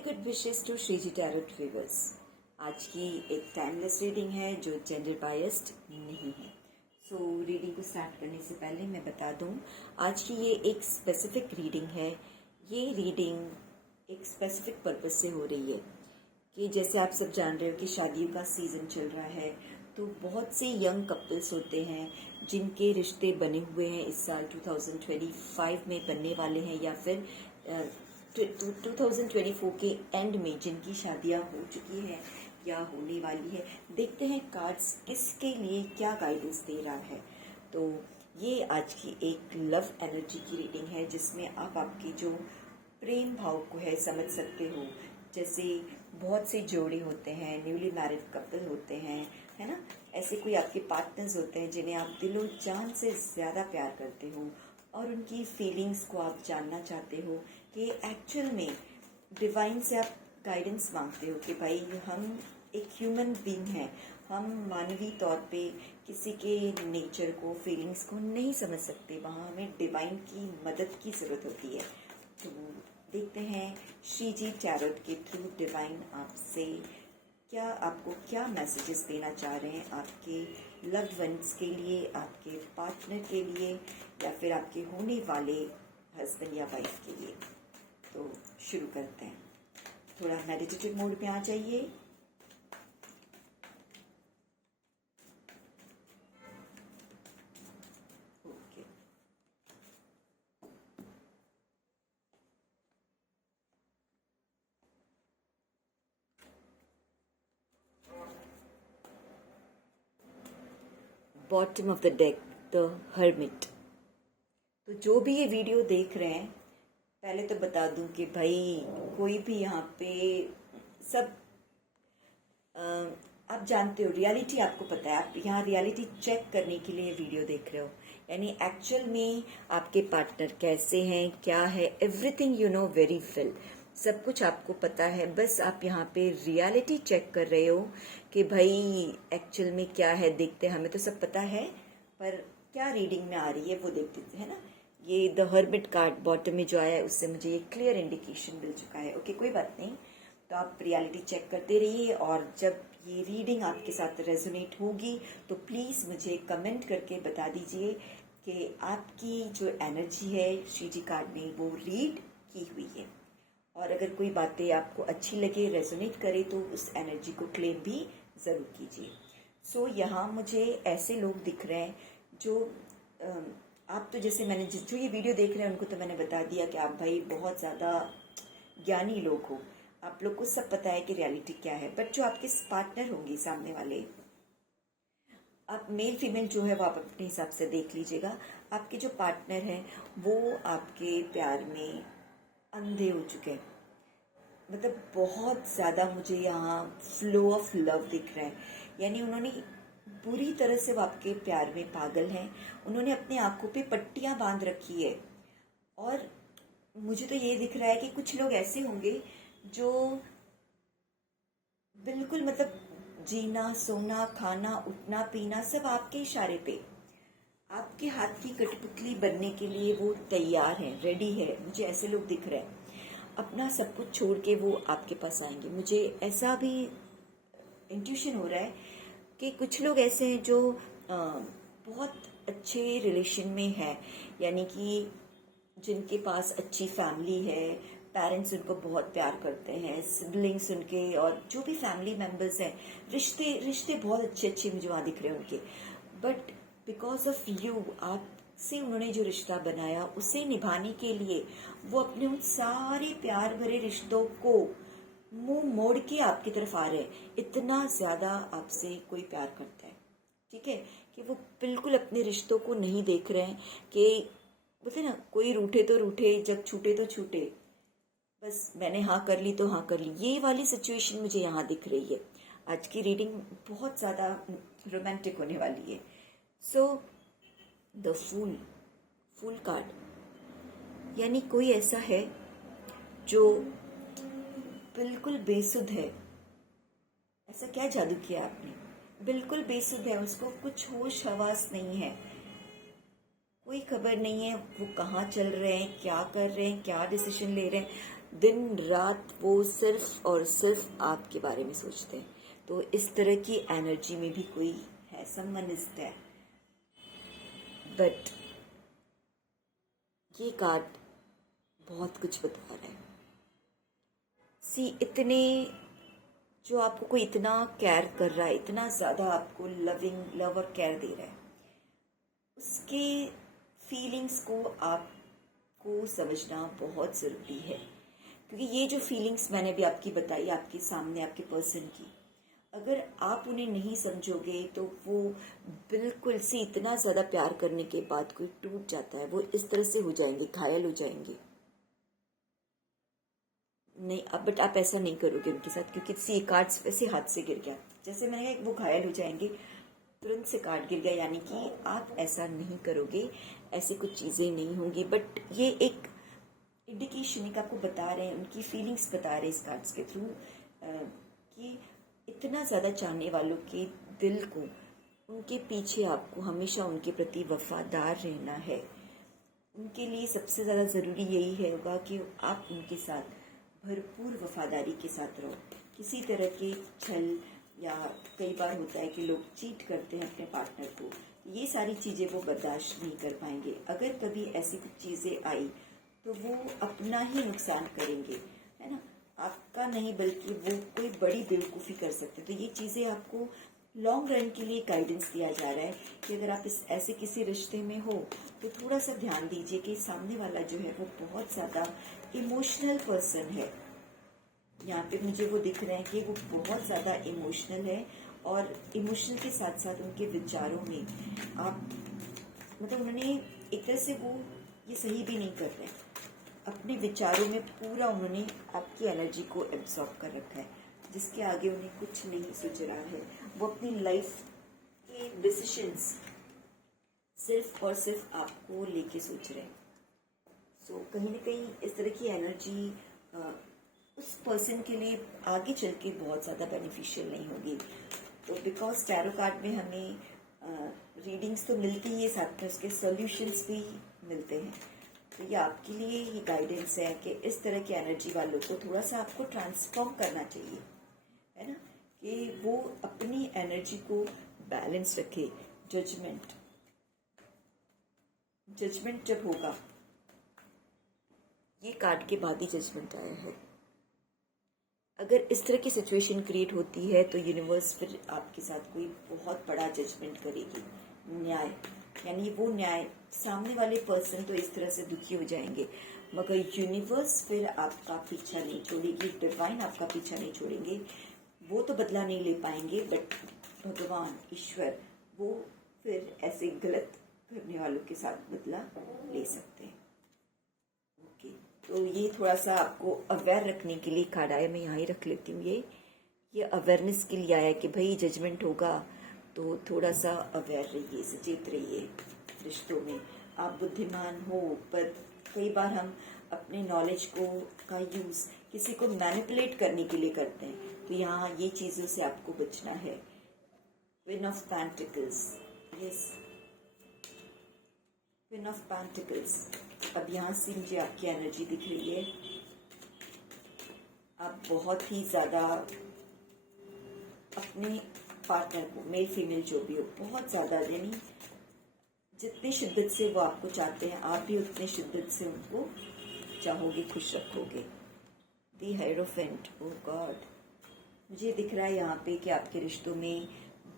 Good wishes to Shreeji tarot viewers. आज की एक टाइमलेस रीडिंग है जो जेंडर बायस्ड नहीं है। रीडिंग को स्टार्ट करने से पहले मैं बता दूं, आज की ये एक स्पेसिफिक रीडिंग है। ये रीडिंग एक स्पेसिफिक पर्पस से हो रही है कि जैसे आप सब जान रहे हो कि शादियों का सीज़न चल रहा है, तो बहुत से यंग कपल्स होते हैं जिनके रिश्ते बने हुए हैं इस साल 2025 में बनने वाले हैं, या फिर 2024 के एंड में जिनकी शादियां हो चुकी हैं या होने वाली है। देखते हैं कार्ड्स किसके लिए क्या गाइडेंस दे रहा है। तो ये आज की एक लव एनर्जी की रीडिंग है जिसमें आप आपके जो प्रेम भाव को है समझ सकते हो। जैसे बहुत से जोड़े होते हैं, न्यूली मैरिड कपल होते हैं, है ना, ऐसे कोई आपके पार्टनर्स होते हैं जिन्हें आप दिलो जान से ज़्यादा प्यार करते हो और उनकी फीलिंग्स को आप जानना चाहते हो कि एक्चुअल में डिवाइन से आप गाइडेंस मांगते हो कि भाई हम एक ह्यूमन बीइंग हैं, हम मानवीय तौर पे किसी के नेचर को, फीलिंग्स को नहीं समझ सकते, वहाँ हमें डिवाइन की मदद की ज़रूरत होती है। तो देखते हैं श्री जी टैरोट के थ्रू डिवाइन आपसे आपको क्या मैसेजेस देना चाह रहे हैं, आपके लव्ड वंस के लिए, आपके पार्टनर के लिए, या फिर आपके होने वाले हस्बैंड या वाइफ के लिए। तो शुरू करते हैं। थोड़ा मेडिटेटिव मोड में आ जाइए। Okay, bottom of the deck, the hermit. तो जो भी ये वीडियो देख रहे हैं, पहले तो बता दूं कि भाई कोई भी यहाँ पे सब आप जानते हो, रियलिटी आपको पता है, आप यहाँ रियलिटी चेक करने के लिए वीडियो देख रहे हो, यानी एक्चुअल में आपके पार्टनर कैसे हैं, क्या है, everything you know very well, सब कुछ आपको पता है। बस आप यहाँ पे रियलिटी चेक कर रहे हो कि भाई एक्चुअल में क्या है। देखते हैं, हमें तो सब पता है पर क्या रीडिंग में आ रही है वो देखते हैं ना। ये द हर्मिट कार्ड बॉटम में जो आया है उससे मुझे ये क्लियर इंडिकेशन मिल चुका है। ओके, कोई बात नहीं, तो आप रियलिटी चेक करते रहिए और जब ये रीडिंग आपके साथ रेजोनेट होगी तो प्लीज़ मुझे कमेंट करके बता दीजिए कि आपकी जो एनर्जी है श्री जी कार्ड में वो रीड की हुई है। और अगर कोई बातें आपको अच्छी लगे, रेजोनेट करे, तो उस एनर्जी को क्लेम भी ज़रूर कीजिए। यहाँ मुझे ऐसे लोग दिख रहे हैं जो आप तो जैसे मैंने जो ये वीडियो देख रहे हैं उनको तो मैंने बता दिया कि आप भाई बहुत ज़्यादा ज्ञानी लोग हो, आप लोग को सब पता है कि रियलिटी क्या है। बट जो आपके पार्टनर होंगे सामने वाले, आप मेल फीमेल जो है वो आप अपने हिसाब से देख लीजिएगा। आपके जो पार्टनर हैं वो आपके प्यार में अंधे हो चुके हैं, मतलब बहुत ज़्यादा मुझे यहाँ फ्लो ऑफ लव दिख रहा है, यानी उन्होंने पूरी तरह से वो आपके प्यार में पागल हैं। उन्होंने अपनी आंखों पे पट्टियां बांध रखी है। और मुझे तो ये दिख रहा है कि कुछ लोग ऐसे होंगे जो बिल्कुल मतलब जीना, सोना, खाना, उठना, पीना सब आपके इशारे पे, आपके हाथ की कठपुतली बनने के लिए वो तैयार है, रेडी है। मुझे ऐसे लोग दिख रहे हैं, अपना सब कुछ छोड़ के वो आपके पास आएंगे। मुझे ऐसा भी इंट्यूशन हो रहा है कि कुछ लोग ऐसे हैं जो बहुत अच्छे रिलेशन में है, यानी कि जिनके पास अच्छी फैमिली है, पेरेंट्स उनको बहुत प्यार करते हैं, सिबलिंग्स उनके और जो भी फैमिली मेम्बर्स हैं, रिश्ते रिश्ते बहुत अच्छे अच्छे मुझे वहाँ दिख रहे हैं उनके। बट बिकॉज ऑफ यू, आपसे उन्होंने जो रिश्ता बनाया उसे निभाने के लिए वो अपने उन सारे प्यार भरे रिश्तों को मुंह मोड़ के आपकी तरफ आ रहे हैं। इतना ज्यादा आपसे कोई प्यार करता है, ठीक है, कि वो बिल्कुल अपने रिश्तों को नहीं देख रहे हैं कि बोलते ना, कोई रूठे तो रूठे, जग छूटे तो छूटे, बस मैंने हाँ कर ली तो हाँ कर ली। ये वाली सिचुएशन मुझे यहाँ दिख रही है। आज की रीडिंग बहुत ज़्यादा रोमांटिक होने वाली है। द फूल कार्ड, यानी कोई ऐसा है जो बिल्कुल बेसुध है। ऐसा क्या जादू किया आपने, बिल्कुल बेसुध है, उसको कुछ होश हवास नहीं है, कोई खबर नहीं है वो कहाँ चल रहे हैं, क्या कर रहे हैं, क्या डिसीजन ले रहे हैं। दिन रात वो सिर्फ और सिर्फ आपके बारे में सोचते हैं। तो इस तरह की एनर्जी में भी कोई है, समवन इज देयर। बट ये कार्ड बहुत कुछ बता रहा है। सी इतने जो आपको कोई इतना केयर कर रहा है, इतना ज़्यादा आपको लव और केयर दे रहा है, उसके फीलिंग्स को आपको समझना बहुत ज़रूरी है। क्योंकि ये जो फीलिंग्स मैंने भी आपकी बताई, आपके सामने आपके पर्सन की, अगर आप उन्हें नहीं समझोगे तो वो बिल्कुल से इतना ज़्यादा प्यार करने के बाद कोई टूट जाता है, वो इस तरह से हो जाएंगे, घायल हो जाएंगे। नहीं, अब बट आप ऐसा नहीं करोगे उनके साथ, क्योंकि सी कार्ड्स वैसे हाथ से गिर गया, जैसे मैंने कहा वो घायल हो जाएंगे, तुरंत से कार्ड गिर गया, यानी कि आप ऐसा नहीं करोगे, ऐसी कुछ चीज़ें नहीं होंगी। बट ये एक इंडिकेशन एक आपको बता रहे हैं, उनकी फीलिंग्स बता रहे हैं इस कार्ड्स के थ्रू, कि इतना ज़्यादा चाहने वालों के दिल को, उनके पीछे आपको हमेशा उनके प्रति वफादार रहना है। उनके लिए सबसे ज़्यादा ज़रूरी यही है होगा कि आप उनके साथ भरपूर वफादारी के साथ रहो। किसी तरह के छल, या कई बार होता है कि लोग चीट करते हैं अपने पार्टनर को, ये सारी चीज़ें वो बर्दाश्त नहीं कर पाएंगे। अगर कभी ऐसी कुछ चीज़ें आई तो वो अपना ही नुकसान करेंगे, है ना, आपका नहीं, बल्कि वो कोई बड़ी बेवकूफ़ी कर सकते। तो ये चीज़ें आपको लॉन्ग रन के लिए गाइडेंस दिया जा रहा है कि अगर आप इस ऐसे किसी रिश्ते में हो तो थोड़ा सा ध्यान दीजिए कि सामने वाला जो है वो बहुत ज़्यादा इमोशनल पर्सन है। यहाँ पे मुझे वो दिख रहे हैं कि वो बहुत ज़्यादा इमोशनल है, और इमोशनल के साथ साथ उनके विचारों में आप, मतलब उन्होंने एक तरह से वो ये सही भी नहीं कर रहे, अपने विचारों में पूरा उन्होंने आपकी एनर्जी को एब्जॉर्ब कर रखा है, जिसके आगे उन्हें कुछ नहीं सूझ रहा है। वो अपनी लाइफ के डिसीशंस सिर्फ और सिर्फ आपको लेके सोच रहे हैं। सो कहीं ना कहीं इस तरह की एनर्जी उस पर्सन के लिए आगे चल के बहुत ज़्यादा बेनिफिशियल नहीं होगी। तो बिकॉज टैरो कार्ड में हमें रीडिंग्स तो मिलती ही है, साथ में उसके सॉल्यूशंस भी मिलते हैं। तो ये आपके लिए ही गाइडेंस है कि इस तरह की एनर्जी वालों को थोड़ा सा आपको ट्रांसफॉर्म करना चाहिए, है ना, कि वो अपनी एनर्जी को बैलेंस रखे। जजमेंट जब होगा, ये कार्ड के बाद ही जजमेंट आया है। अगर इस तरह की सिचुएशन क्रिएट होती है तो यूनिवर्स फिर आपके साथ कोई बहुत बड़ा जजमेंट करेगी, न्याय, यानी वो न्याय, सामने वाले पर्सन तो इस तरह से दुखी हो जाएंगे, मगर यूनिवर्स फिर आपका पीछा नहीं छोड़ेगी, डिवाइन आपका पीछा नहीं छोड़ेंगे। वो तो बदला नहीं ले पाएंगे, बट भगवान ईश्वर वो फिर ऐसे गलत करने वालों के साथ बदला ले सकते हैं। ओके, तो ये थोड़ा सा आपको अवेयर रखने के लिए कार्ड आया, मैं यहाँ ही रख लेती हूँ। ये अवेयरनेस के लिए आया कि भाई जजमेंट होगा तो थोड़ा सा अवेयर रहिए, सचेत रहिए रिश्तों में। आप बुद्धिमान हो, पर कई बार हम अपने नॉलेज का यूज़ किसी को मैनिपुलेट करने के लिए करते हैं, तो यहाँ ये चीज़ों से आपको बचना है। Queen of pentacles, yes, queen of pentacles. अब यहाँ से मुझे आपकी एनर्जी दिख रही है, आप बहुत ही ज़्यादा अपने पार्टनर को, मेल फीमेल जो भी हो, बहुत ज़्यादा, यानी जितनी शिद्दत से वो आपको चाहते हैं आप भी उतनी शिद्दत से उनको चाहोगे, खुश रखोगे। दी हायरोफेंट, ओह गॉड, मुझे दिख रहा है यहाँ पे कि आपके रिश्तों में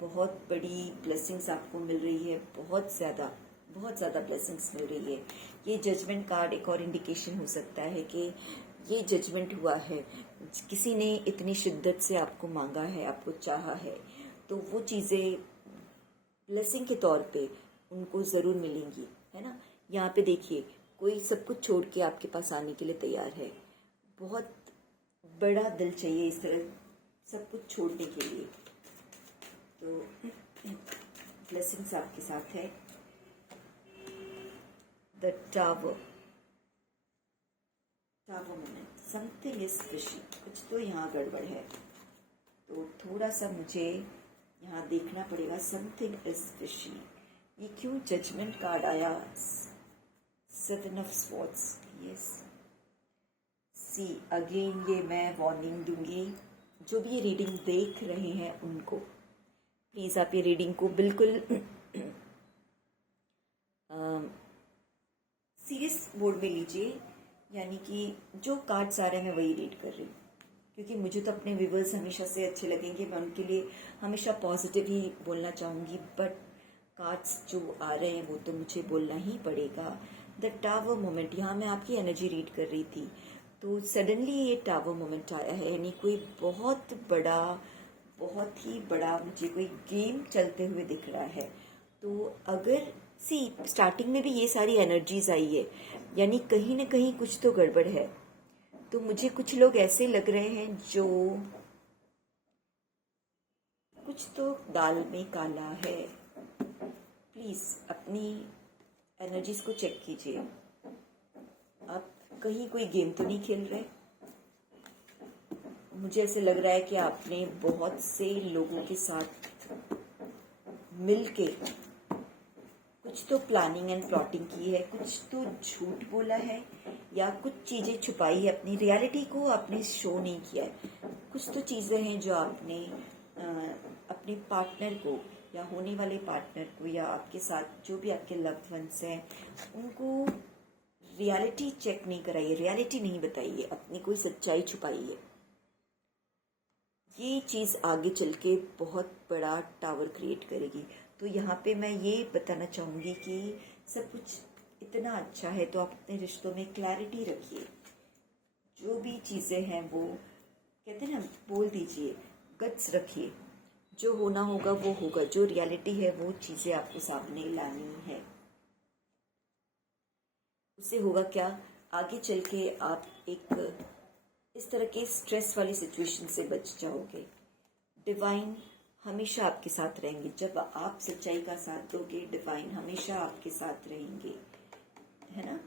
बहुत बड़ी ब्लेसिंग्स आपको मिल रही है, बहुत ज़्यादा ब्लेसिंग्स मिल रही है। ये जजमेंट कार्ड एक और इंडिकेशन हो सकता है कि ये जजमेंट हुआ है, किसी ने इतनी शिद्दत से आपको मांगा है, आपको चाहा है, तो वो चीज़ें ब्लेसिंग के तौर पे उनको ज़रूर मिलेंगी, है ना। यहाँ पे देखिए, कोई सब कुछ छोड़ के आपके पास आने के लिए तैयार है, बहुत बड़ा दिल चाहिए इस तरह सब कुछ छोड़ने के लिए। तो ब्लेसिंग्स आपके साथ है। The tower moment, something is fishy, कुछ तो यहाँ गड़बड़ है, तो थोड़ा सा मुझे यहाँ देखना पड़ेगा। समथिंग इज फिशी, ये क्यों जजमेंट कार्ड आया? Seven of swords, yes, see again ये मैं वार्निंग दूंगी, जो भी ये रीडिंग देख रहे हैं उनको प्लीज़ आप ये रीडिंग को बिल्कुल सीरियस मोड में लीजिए। यानी कि जो कार्ड्स आ रहे हैं मैं वही रीड कर रही हूँ, क्योंकि मुझे तो अपने व्यूवर्स हमेशा से अच्छे लगेंगे, मैं उनके लिए हमेशा पॉजिटिव ही बोलना चाहूँगी, बट कार्ड्स जो आ रहे हैं वो तो मुझे बोलना ही पड़ेगा। द टावर मोमेंट, यहाँ मैं आपकी एनर्जी रीड कर रही थी तो सडनली ये टावर मोमेंट आया है, यानी कोई बहुत ही बड़ा मुझे कोई गेम चलते हुए दिख रहा है। तो अगर स्टार्टिंग में भी ये सारी एनर्जीज आई है, यानी कहीं ना कहीं कुछ तो गड़बड़ है। तो मुझे कुछ लोग ऐसे लग रहे हैं जो कुछ तो दाल में काला है। प्लीज अपनी एनर्जीज को चेक कीजिए, आप कहीं कोई गेम तो नहीं खेल रहे। मुझे ऐसे लग रहा है कि आपने बहुत से लोगों के साथ मिलके कुछ तो प्लानिंग एंड प्लॉटिंग की है, कुछ तो झूठ बोला है या कुछ चीजें छुपाई है, अपनी रियलिटी को आपने शो नहीं किया है। कुछ तो चीजें हैं जो आपने अपने पार्टनर को या होने वाले पार्टनर को या आपके साथ जो भी आपके लव्ड वंस हैं उनको रियलिटी चेक नहीं कराइए, रियलिटी नहीं बताइए, अपनी कोई सच्चाई छुपाइए। ये चीज़ आगे चल के बहुत बड़ा टावर क्रिएट करेगी। तो यहाँ पे मैं ये बताना चाहूँगी कि सब कुछ इतना अच्छा है तो आप अपने रिश्तों में क्लैरिटी रखिए। जो भी चीज़ें हैं वो कहते हैं ना, बोल दीजिए, गट्स रखिए। जो होना होगा वो होगा, जो रियलिटी है वो चीज़ें आपको सामने लानी है। उससे होगा क्या, आगे चल के आप एक इस तरह के स्ट्रेस वाली सिचुएशन से बच जाओगे। डिवाइन हमेशा आपके साथ रहेंगे। जब आप सच्चाई का साथ दोगे, डिवाइन हमेशा आपके साथ रहेंगे, है ना।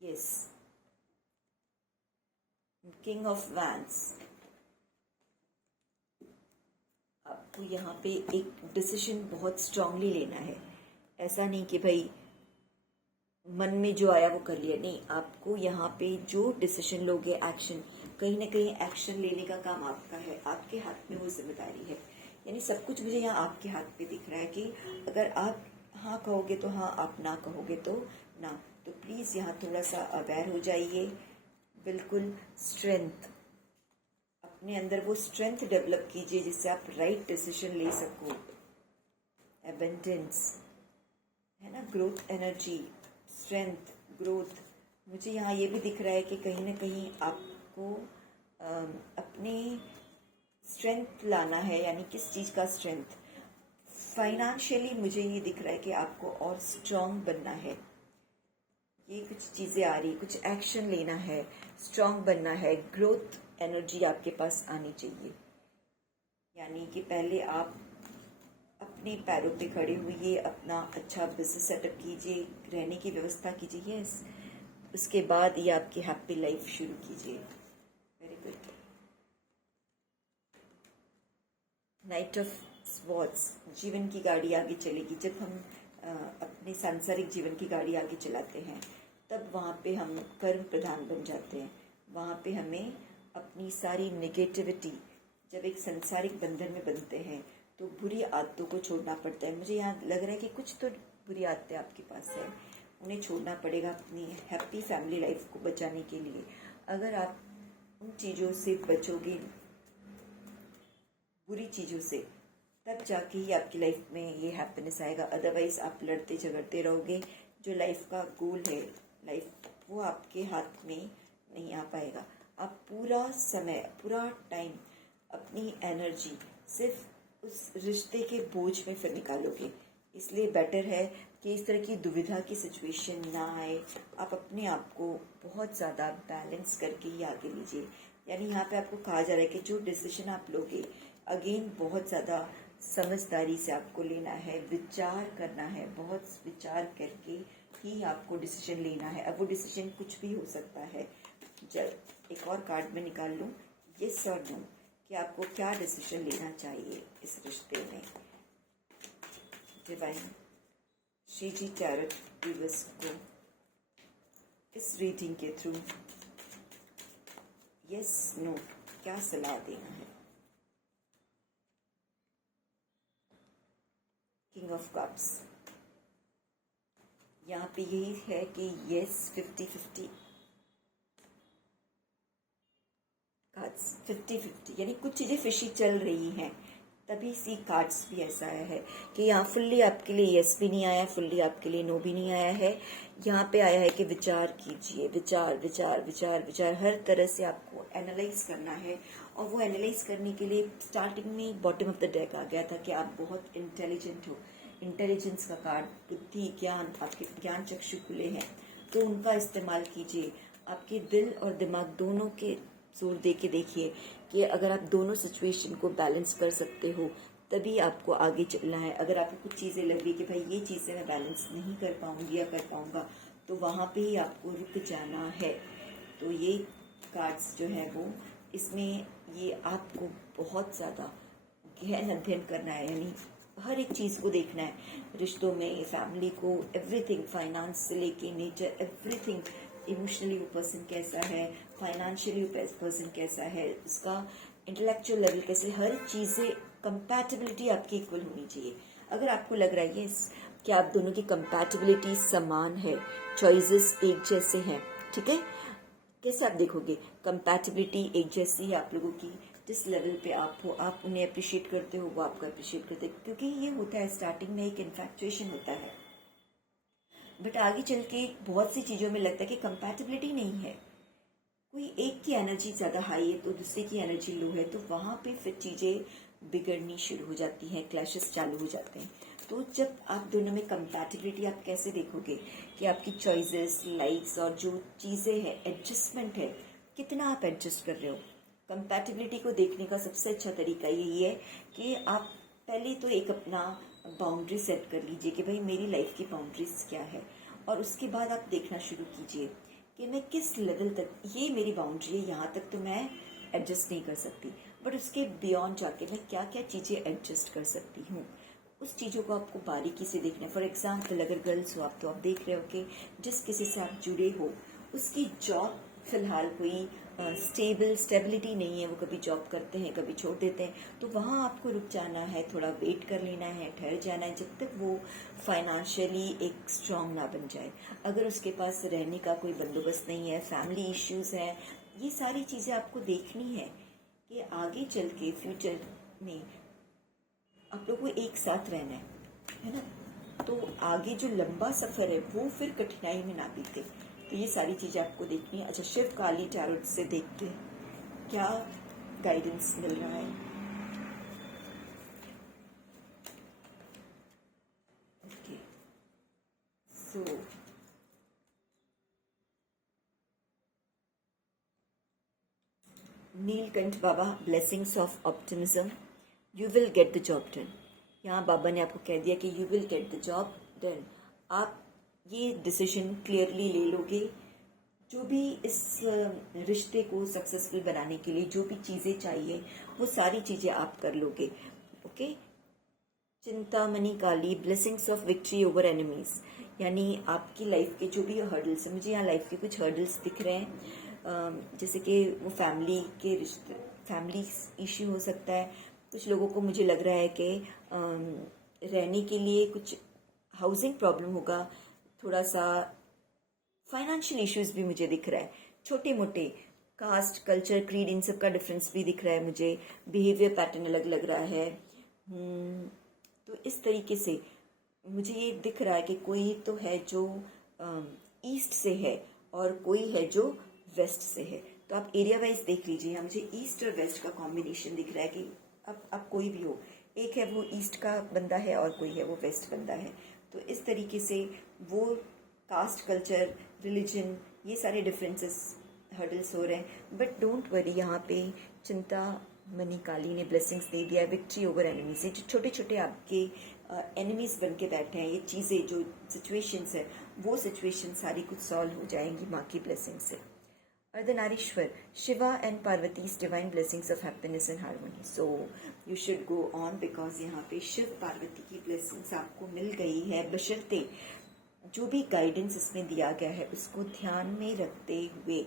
यस, किंग ऑफ वैंड्स, आपको यहाँ पे एक डिसीजन बहुत स्ट्रांगली लेना है। ऐसा नहीं कि भाई मन में जो आया वो कर लिया, नहीं, आपको यहाँ पे जो डिसीजन लोगे, एक्शन, कहीं ना कहीं एक्शन लेने का काम आपका है, आपके हाथ में वो जिम्मेदारी है। यानी सब कुछ मुझे यहाँ आपके हाथ पे दिख रहा है कि अगर आप हाँ कहोगे तो हाँ, आप ना कहोगे तो ना। तो प्लीज़ यहाँ थोड़ा सा अवेयर हो जाइए। बिल्कुल स्ट्रेंथ, अपने अंदर वो स्ट्रेंथ डेवलप कीजिए जिससे आप राइट डिसीजन ले सको। एबंडेंस है ना, ग्रोथ एनर्जी, स्ट्रेंथ, ग्रोथ। मुझे यहाँ ये भी दिख रहा है कि कहीं ना कहीं आपको अपने स्ट्रेंथ लाना है। यानी किस चीज़ का स्ट्रेंथ? फाइनेंशियली मुझे ये दिख रहा है कि आपको और स्ट्रांग बनना है। ये कुछ चीज़ें आ रही, कुछ एक्शन लेना है, स्ट्रांग बनना है, ग्रोथ एनर्जी आपके पास आनी चाहिए। यानी कि पहले आप अपने पैरों पे खड़े हुए अपना अच्छा बिजनेस सेटअप कीजिए, रहने की व्यवस्था कीजिए। यस, उसके बाद ये आपकी हैप्पी लाइफ शुरू कीजिए। Very good. Night of swords, जीवन की गाड़ी आगे चलेगी। जब हम अपने सांसारिक जीवन की गाड़ी आगे चलाते हैं तब वहाँ पे हम कर्म प्रधान बन जाते हैं। वहाँ पे हमें अपनी सारी नेगेटिविटी, जब एक सांसारिक बंधन में बनते हैं तो बुरी आदतों को छोड़ना पड़ता है। मुझे यहाँ लग रहा है कि कुछ तो बुरी आदतें आपके पास है, उन्हें छोड़ना पड़ेगा अपनी हैप्पी फैमिली लाइफ को बचाने के लिए। अगर आप उन चीज़ों से बचोगे, बुरी चीज़ों से, तब जाके ही आपकी लाइफ में ये हैप्पीनेस आएगा। अदरवाइज आप लड़ते झगड़ते रहोगे। जो लाइफ का गोल है, लाइफ, वो आपके हाथ में नहीं आ पाएगा। आप पूरा समय, पूरा टाइम, अपनी एनर्जी सिर्फ उस रिश्ते के बोझ में फिर निकालोगे। इसलिए बेटर है कि इस तरह की दुविधा की सिचुएशन ना आए। आप अपने आप को बहुत ज़्यादा बैलेंस करके ही आगे लीजिए। यानी यहाँ पे आपको कहा जा रहा है कि जो डिसीजन आप लोगे, अगेन बहुत ज़्यादा समझदारी से आपको लेना है, विचार करना है, बहुत विचार करके ही आपको डिसीजन लेना है। अब वो डिसीजन कुछ भी हो सकता है। जब एक और कार्ड में निकाल लूँ, यस और नो, कि आपको क्या डिसीजन लेना चाहिए इस रिश्ते में। डिवाइन श्री जी टैरोट व्यूअर्स को इस रीडिंग के थ्रू यस नो, क्या सलाह देना है। किंग ऑफ कप्स, यहाँ पे यही है कि यस 50-50 कार्ड्स, 50-50 यानी कुछ चीज़ें फिशी चल रही हैं, तभी सी कार्ड्स भी ऐसा आया है कि यहाँ फुल्ली आपके लिए यस भी नहीं आया, फुल्ली आपके लिए नो भी नहीं आया है। यहाँ पे आया है कि विचार कीजिए, विचार विचार विचार विचार, हर तरह से आपको एनालाइज करना है। और वो एनालाइज करने के लिए स्टार्टिंग में बॉटम ऑफ द डेक आ गया था कि आप बहुत इंटेलिजेंट हो, इंटेलिजेंस का कार्ड, बुद्धि ज्ञान, आपके ज्ञान चक्षु खुले हैं, तो उनका इस्तेमाल कीजिए। आपके दिल और दिमाग दोनों के जोर दे के देखिए कि अगर आप दोनों सिचुएशन को बैलेंस कर सकते हो तभी आपको आगे चलना है। अगर आपको कुछ चीज़ें लग रही कि भाई ये चीज़ें मैं बैलेंस नहीं कर पाऊंगी या कर पाऊंगा, तो वहाँ पे ही आपको रुक जाना है। तो ये कार्ड्स जो है वो, इसमें ये आपको बहुत ज़्यादा गहन अध्ययन करना है, यानी हर एक चीज़ को देखना है, रिश्तों में, फैमिली को, एवरीथिंग, फाइनेंस से लेके नेचर, एवरीथिंग। इमोशनली वो पर्सन कैसा है, फाइनेंशियली वो पर्सन कैसा है, उसका इंटेलेक्चुअल लेवल कैसे, हर चीज़ें कंपैटिबिलिटी आपकी इक्वल होनी चाहिए। अगर आपको लग रहा है यस कि आप दोनों की कंपैटिबिलिटी समान है, चॉइसेस एक जैसे हैं, ठीक है, कैसे आप देखोगे कंपैटिबिलिटी एक जैसी है आप लोगों की, जिस लेवल पे आप हो, आप उन्हें अप्रिशिएट करते हो, वो आपको अप्रिशिएट करते हैं, क्योंकि ये होता है स्टार्टिंग में एक इन्फैक्चुएशन होता है, बट आगे चल के बहुत सी चीज़ों में लगता है कि कंपैटिबिलिटी नहीं है, कोई एक की एनर्जी ज़्यादा हाई है तो दूसरे की एनर्जी लो है, तो वहाँ पे फिर चीज़ें बिगड़नी शुरू हो जाती हैं, क्लैशेस चालू हो जाते हैं। तो जब आप दोनों में कंपैटिबिलिटी, आप कैसे देखोगे कि आपकी चॉइसेस, लाइक्स और जो चीज़ें हैं, एडजस्टमेंट है, कितना आप एडजस्ट कर रहे हो। कंपैटिबिलिटी को देखने का सबसे अच्छा तरीका यही है कि आप पहले तो एक अपना बाउंड्री सेट कर लीजिए कि भाई मेरी लाइफ की बाउंड्रीज क्या है, और उसके बाद आप देखना शुरू कीजिए कि मैं किस लेवल तक, ये मेरी बाउंड्री है, यहाँ तक तो मैं एडजस्ट नहीं कर सकती, बट उसके बियॉन्ड जाके मैं क्या क्या चीज़ें एडजस्ट कर सकती हूँ, उस चीज़ों को आपको बारीकी से देखना है। फॉर एग्जाम्पल अगर गर्ल्स हो आप, तो आप देख रहे हो कि जिस किसी से आप जुड़े हो उसकी जॉब फिलहाल कोई स्टेबिलिटी नहीं है, वो कभी जॉब करते हैं कभी छोड़ देते हैं, तो वहाँ आपको रुक जाना है, थोड़ा वेट कर लेना है, ठहर जाना है जब तक वो फाइनेंशियली एक स्ट्रांग ना बन जाए। अगर उसके पास रहने का कोई बंदोबस्त नहीं है, फैमिली इश्यूज हैं, ये सारी चीज़ें आपको देखनी है कि आगे चल के फ्यूचर में आप लोग को एक साथ रहना है ना, तो आगे जो लंबा सफ़र है वो फिर कठिनाई में ना बीते। तो ये सारी चीज़ें आपको देखनी है। अच्छा, शिव काली टैरोट से देख के क्या गाइडेंस मिल रहा है। Okay, so Neelkanth Baba, blessings of optimism, you will get the job done. यहाँ बाबा ने आपको कह दिया कि you will get the job done. आप ये डिसीजन क्लियरली ले लोगे, जो भी इस रिश्ते को सक्सेसफुल बनाने के लिए जो भी चीज़ें चाहिए वो सारी चीज़ें आप कर लोगे। Okay, Chintamani Kali, blessings of victory over enemies, यानी आपकी लाइफ के जो भी हर्डल्स हैं, मुझे यहाँ लाइफ के कुछ हर्डल्स दिख रहे हैं, जैसे कि वो फैमिली के रिश्ते, फैमिली इश्यू हो सकता है, कुछ लोगों को मुझे लग रहा है कि रहने के लिए कुछ हाउसिंग प्रॉब्लम होगा, थोड़ा सा फाइनेंशियल इश्यूज भी मुझे दिख रहा है, छोटे मोटे कास्ट, कल्चर, क्रीड, इन सब का डिफरेंस भी दिख रहा है मुझे, बिहेवियर पैटर्न अलग लग रहा है। तो इस तरीके से मुझे ये दिख रहा है कि कोई तो है जो ईस्ट से है और कोई है जो वेस्ट से है, तो आप एरिया वाइज देख लीजिए। यहाँ मुझे ईस्ट और वेस्ट का कॉम्बिनेशन दिख रहा है कि अब कोई भी हो, एक है वो ईस्ट का बंदा है और कोई है वो वेस्ट बंदा है, तो इस तरीके से वो कास्ट, कल्चर, रिलीजन, ये सारे डिफरेंसेस हर्डल्स हो रहे हैं, बट डोंट वरी, यहाँ पे चिंता मनी काली ने ब्लेसिंग्स दे दिया, विक्ट्री ओवर एनिमीज। जो छोटे छोटे आपके एनिमीज बन के बैठे हैं, ये चीज़ें जो सिचुएशंस है, वो सिचुएशन सारी कुछ सॉल्व हो जाएंगी माँ की ब्लेसिंग से। Ardhanarishvara, Shiva and Parvati's divine blessings of happiness and harmony, so you should go on, because यहाँ पे शिव पार्वती की ब्लेसिंग्स आपको मिल गई है, बशर्ते जो भी गाइडेंस इसमें दिया गया है उसको ध्यान में रखते हुए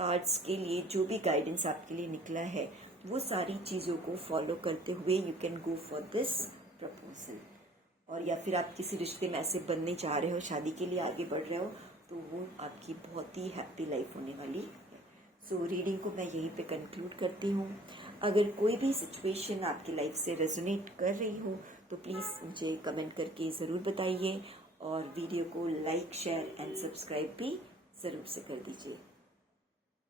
कार्ड्स के लिए जो भी गाइडेंस आपके लिए निकला है वो सारी चीज़ों को फॉलो करते हुए you can go for this proposal. और या फिर आप किसी रिश्ते में ऐसे बनने चाह रहे हो, शादी के लिए आगे बढ़ रहे हो, तो वो आपकी बहुत ही हैप्पी लाइफ होने वाली है। सो रीडिंग को मैं यहीं पे कंक्लूड करती हूँ। अगर कोई भी सिचुएशन आपकी लाइफ से रेजोनेट कर रही हो तो प्लीज़ मुझे कमेंट करके ज़रूर बताइए और वीडियो को लाइक शेयर एंड सब्सक्राइब भी ज़रूर से कर दीजिए।